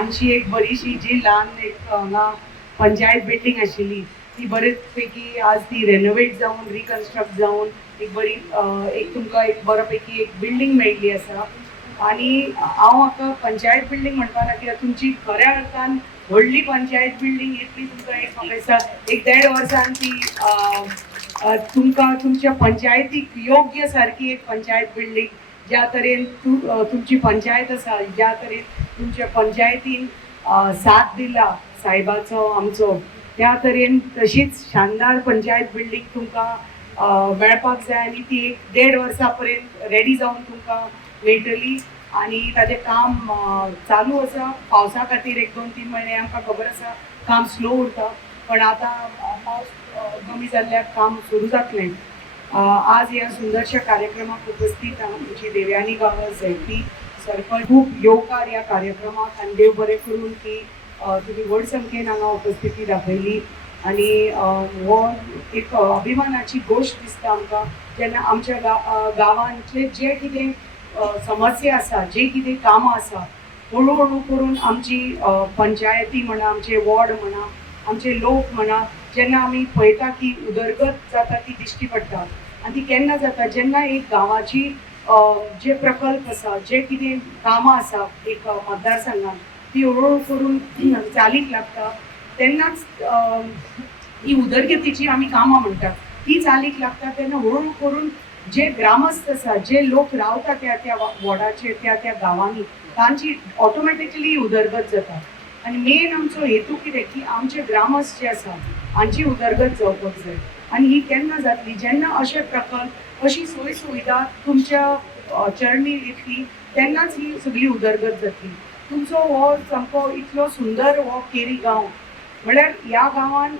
ल्हानशी एक बरीशी जी ल्हान एक हांगा पंचायत बिल्डींग आशिल्ली ती बरेच पैकी आज ती रेनोवेट जावन रिकन्स्ट्रक्ट जावन एक बरी एक तुमकां एक बऱ्यापैकी एक बिल्डींग मेळिल्ली आसा. आणि हांव हाका पंचायत बिल्डींग म्हणपा ना कित्याक तुमची खऱ्या अर्थान व्हडली पंचायत बिल्डींग इतली तुमकां एक म्हाका दिसता एक 1.5 वर्सान ती तुमकां तुमच्या पंचायतीक योग्य सारकी एक पंचायत बिल्डींग ज्या तरेन तुमची पंचायत आसा ज्या तरेन तुमच्या पंचायतीन साथ दिला साहेबाचो आमचो त्या तरेन तशीच शानदार पंचायत बिल्डींग तुमकां मेळपाक जाय आनी ती एक 1.5 वर्सां पर्यंत रेडी जावन तुमकां मेळटली. आणि ताजें काम चालू आसा. पावसा खातीर 1-2-3 म्हयने आमकां खबर आसा काम स्लो उरता पण आतां पावस कमी जाल्ल्याक काम सुरू जातलें. आज ह्या सुंदरशा कार्यक्रमाक उपस्थित आमची देवयानी गांवकर झेडपी सरपंच खूब येवकार ह्या कार्यक्रमाक आनी देव बरें करून की तुमी व्हड संख्येन हांगा उपस्थिती दाखयली आनी हो एक अभिमानाची गोश्ट दिसता आमकां जेन्ना आमच्या गांवांतले जे कितें समस्या आसा जे कितें कामां आसा हळू हळू करून आमची पंचायती म्हणा आमचे वॉर्ड म्हणा आमचे लोक म्हणा जेन्ना आमी पळयता की उदरगत जाता ती दिश्टी पडटा आनी ती केन्ना जाता जेन्ना एक गांवाची जे प्रकल्प आसा जे कितें कामां आसा एक मतदारसंघात ती हळूहळू करून चालीक लागता तेन्नाच ही उदरगतीची आमी कामां म्हणटात ती चालीक लागता तेन्ना हळूहळू करून जे ग्रामस्थ आसा जे लोक रावता त्या वॉर्डाचेर त्या गांवांनी तांची ऑटोमॅटिकली उदरगत जाता. आनी मेन आमचो हेतू कितें की आमचे ग्रामस्थ जे आसा हांची उदरगत जावपाक जाय आनी ही केन्ना जातली जेन्ना अशे प्रकल्प अशी सोय सुविधा तुमच्या चरणी येतली तेन्नाच ही सगळी उदरगत जातली. तुमचो हो सामको इतलो सुंदर हो केरी गांव म्हळ्यार ह्या गांवान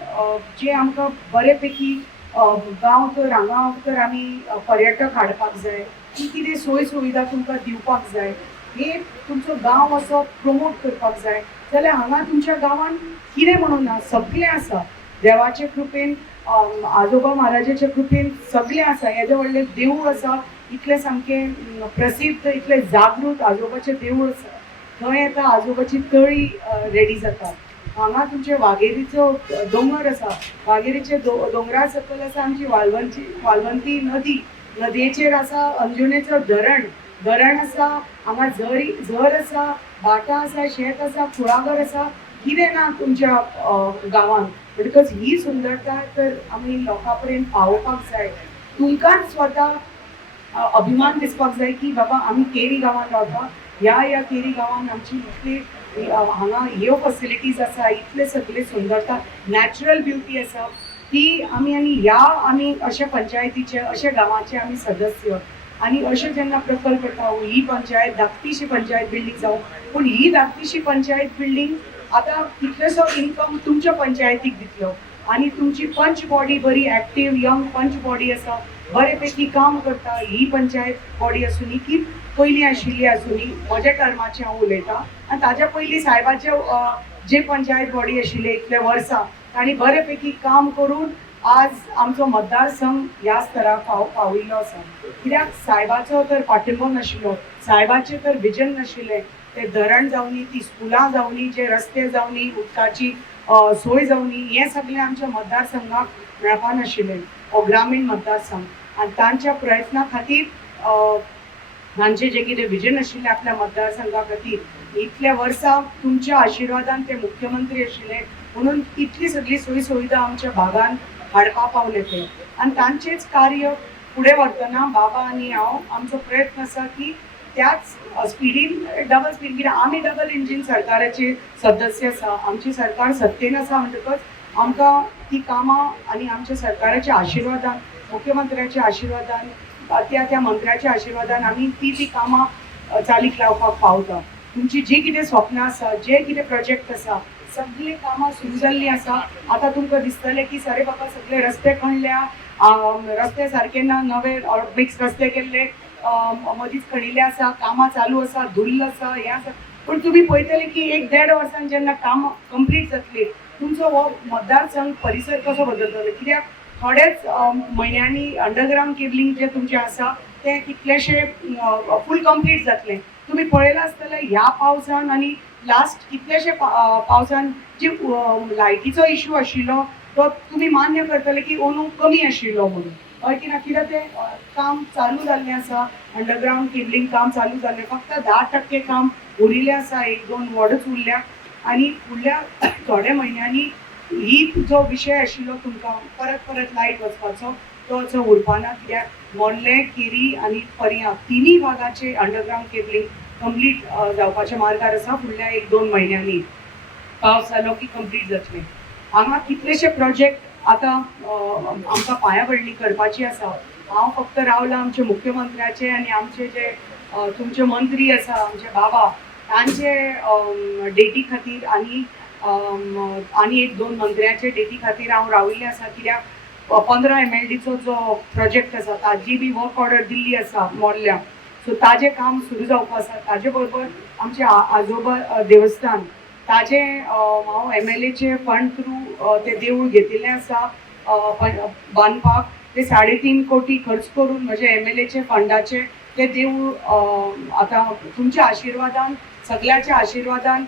जे आमकां बरे पैकी गांव तर हांगा तर आमी पर्यटक हाडपाक जाय की कितें सोय सुविधा तुमकां दिवपाक जाय हे तुमचो गांव असो प्रमोट करपाक जाय जाल्यार हांगा तुमच्या गांवान कितें म्हणून ना सगळें आसा. देवाचे कृपेन आजोबा महाराजाच्या कृपेन सगळें आसा. येदें व्हडलें देवूळ आसा इतलें सामकें प्रसिद्ध इतलें जागृत आजोबाचें देवूळ आसा. थंय येता आजोबाची तळी रेडी जाता. हांगा तुमचे वाघेरीचो दोंगर आसा वाघेरीचे दोंगरा सकयल आसा आमची वालवंती नदयेचेर आसा अंजुनेचो धरण आसा. हांगा झर आसा भाटां आसा शेत आसा कुळागर आसा कितें ना तुमच्या गांवांत. म्हणटकच ही सुंदरताय तर आमी लोकां पर्यंत पावोवपाक जाय. तुमकांच स्वता अभिमान दिसपाक जाय की बाबा आमी केरी गांवांत रावता ह्या केरी गांवांत आमची इतली हांगा ह्यो फॅसिलिटीज आसा इतले सगळे सुंदरता नॅचरल ब्युटी आसा ती आमी अशा पंचायतीचे अशा गांवाचे आमी सदस्य आनी अशे जेन्ना प्रकल्प येता ही पंचायत धाकटीशी पंचायत बिल्डींग जावं पूण ही धाकटीशी पंचायत बिल्डींग आतां कितलेसो इन्कम तुमच्या पंचायतीक दितलो आनी तुमची पंच बॉडी बरी एक्टीव यंग पंच बॉडी आसा बरे पैकी काम करता. ही पंचायत बॉडी आसूनी की पयलीं आशिल्ली आसूनी म्हज्या टर्माचें हांव उलयतां आनी ताज्या पयलीं साहेबाचे जे पंचायत बॉडी आशिल्ले इतले वर्सां तांणी बरे पैकी काम करून आज आमचो मतदारसंघ ह्या स्तराक पाविल्लो आसा. कित्याक साहेबाचो तर पाठिंबो नाशिल्लो साहेबाचें तर विजन नाशिल्लें ते धरण जावनी ती स्कुलां जावनी जे रस्ते जावनी उदकाची सोय जावनी हें सगळें आमच्या मतदारसंघाक मेळपा नाशिल्लें हो ग्रामीण मतदारसंघ आनी तांच्या प्रयत्ना खातीर तांचें जें कितें विजन आशिल्लें आपल्या मतदारसंघा खातीर इतल्या वर्सां तुमच्या आशिर्वादान ते मुख्यमंत्री आशिल्ले म्हणून इतली सगळी सोयी सुविधा आमच्या भागान हाडपा पावले ते आनी तांचेंच कार्य फुडें व्हरतना बाबा आनी हांव आमचो प्रयत्न आसा की त्याच स्पिडीन डबल स्पीड कित्याक आमी डबल इंजीन सरकाराचे सदस्य आसा आमची सरकार सत्तेन आसा म्हणटकच आमकां ती कामां आनी आमच्या सरकाराच्या आशिर्वादान मुख्यमंत्र्याच्या आशिर्वादान त्या मंत्र्याच्या आशिर्वादान आमी ती कामां चालीक लावपाक पावता. तुमची जी कितें स्वप्नां आसा जे कितें प्रोजेक्ट आसा सगळीं कामां सुरू जाल्लीं आसा. आतां तुमकां दिसतलें की सरे बाबा सगळे रस्ते खणल्या रस्ते सारके ना नवे मिक्स रस्ते केल्ले मदींच खणिल्ले आसा कामां चालू आसा धुल्ल आसा हें आसा पूण तुमी पळयतले की 1-1.5 वर्सान जेन्ना काम कंप्लीट जातली तुमचो हो मतदारसंघ परिसर कसो बदलतलो कित्याक थोडेच म्हयन्यांनी अंडरग्रावंड केबलिंग जे तुमचें आसा तें कितलेशे फूल कंप्लीट जातलें. तुमी पळयलां आसतलें ह्या पावसान आनी लास्ट कितलेशे पावसान जे लायटीचो इश्यू आशिल्लो तो तुमी मान्य करतले की अंदू कमी आशिल्लो म्हणून हय की ना कित्याक तें काम चालू जाल्लें आसा अंडरग्रावंड केबलिंग काम चालू जाल्लें फक्त 10% काम उरिल्लें आसा 1-2 वॉर्डच उरल्या आनी फुडल्या थोड्या म्हयन्यांनी ही जो विशय आशिल्लो तुमकां परत परत लायट वचपाचो तो असो उरपाना कित्याक मोर्ले केरी आनी पर्या तिनूय भागाचे अंडरग्रावंड केबलिंग कंप्लीट जावपाच्या मार्गार आसा फुडल्या 1-2 म्हयन्यांनी पावस जालो की कंप्लीट जातलें हांगा कितलेशे प्रोजेक्ट आतां आमकां पांयाभरणी करपाची आसा हांव फक्त रावला आमचे मुख्यमंत्र्याचे आनी आमचे जे तुमचे मंत्री आसा आमचे बाबा तांचे डेटी खातीर आनी 1-2 मंत्र्याचे डेटी खातीर हांव राविल्लें आसा कित्याक 15 MLDचो जो प्रोजेक्ट आसा ताजी बी वर्क ऑर्डर दिल्ली आसा मोर्ल्या सो ताजें काम सुरू जावपाक आसा ताजे बरोबर आमचे आजोबा देवस्थान ताजे हांव MLAचे फंड थ्रू ते देवूळ घेतिल्लें आसा बांदपाक ते 3.5 कोटी खर्च करून म्हजे MLAचे फंडाचे ते देवूळ आतां तुमच्या आशिर्वादान सगळ्याच्या आशिर्वादान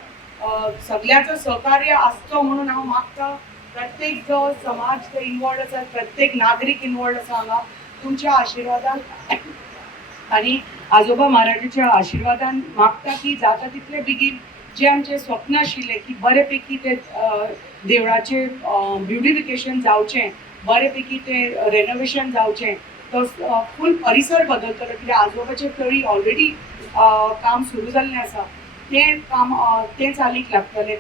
सगळ्याचं सहकार्य आसचो म्हणून हांव मागतां प्रत्येक जो समाज इन्वॉल्ड आसा प्रत्येक नागरीक इन्वॉल्ड आसा हांगा तुमच्या आशिर्वादान आनी आजोबा महाराजाच्या आशिर्वादान मागता की जाता तितले बेगीन जे आमचे स्वप्न आशिल्ले की बरे पैकी ते देवळाचे ब्युटिफिकेशन जावचें बरे पैकी ते रेनोवेशन जावचें तो फूल परिसर बदलतलो कित्याक आजोबाचे तळी ऑलरेडी काम सुरू जाल्लें आसा तें काम तें चालीक लागतलें